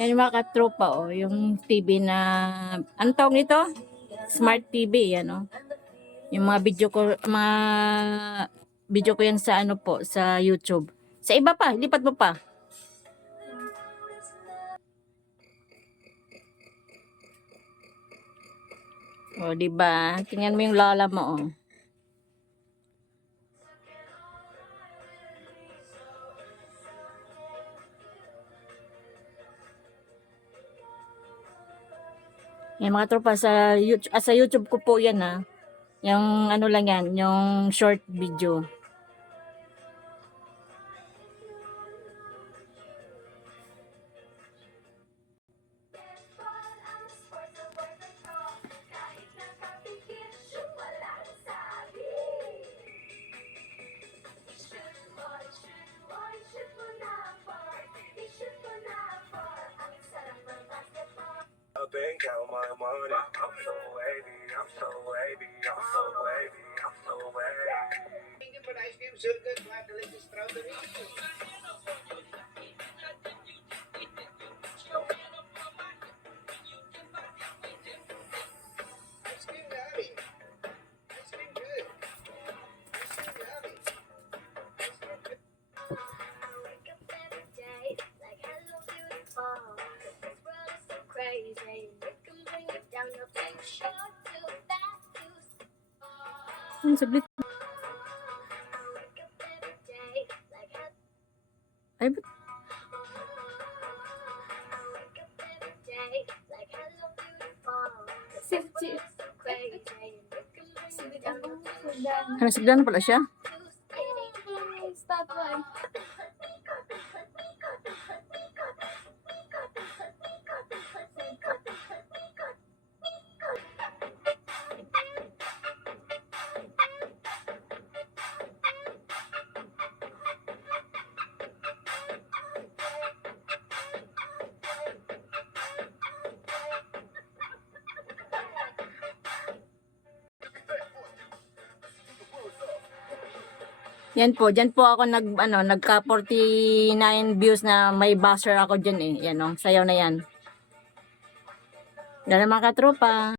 Yan yung mga katropa, oh. Yung TV na, anong tawag nito? Smart TV, yan, oh. Yung mga video ko yan sa ano po, sa YouTube. Sa iba pa, lipat mo pa. O, diba? Tingnan mo yung lola mo, oh. Yan mga tropa, sa YouTube ko po yan, ha. Yung ano lang yan, yung short video. Bank count my money. I'm so wavy, I'm so wavy, I'm so wavy, I'm so wavy. Thank you for the ice cream, so good. My delicious strawberry. Ice cream yummy. Ice cream good. Ice cream yummy. Ice cream good. I wake up every day like hello beautiful. This world is so crazy. It can bring you down. You're too short, too fast, too slow. Ang saglit. I wake up every day like hello. Ay, ba't? I wake up every day like hello beautiful. This world is so crazy. It can bring you down. You're too short, Nasigdan pala siya. too skinny. Yan po, dyan po ako nagka 49 views na may buzzer ako dyan eh. Yan o, sayaw na yan. Yan ang mga katropa.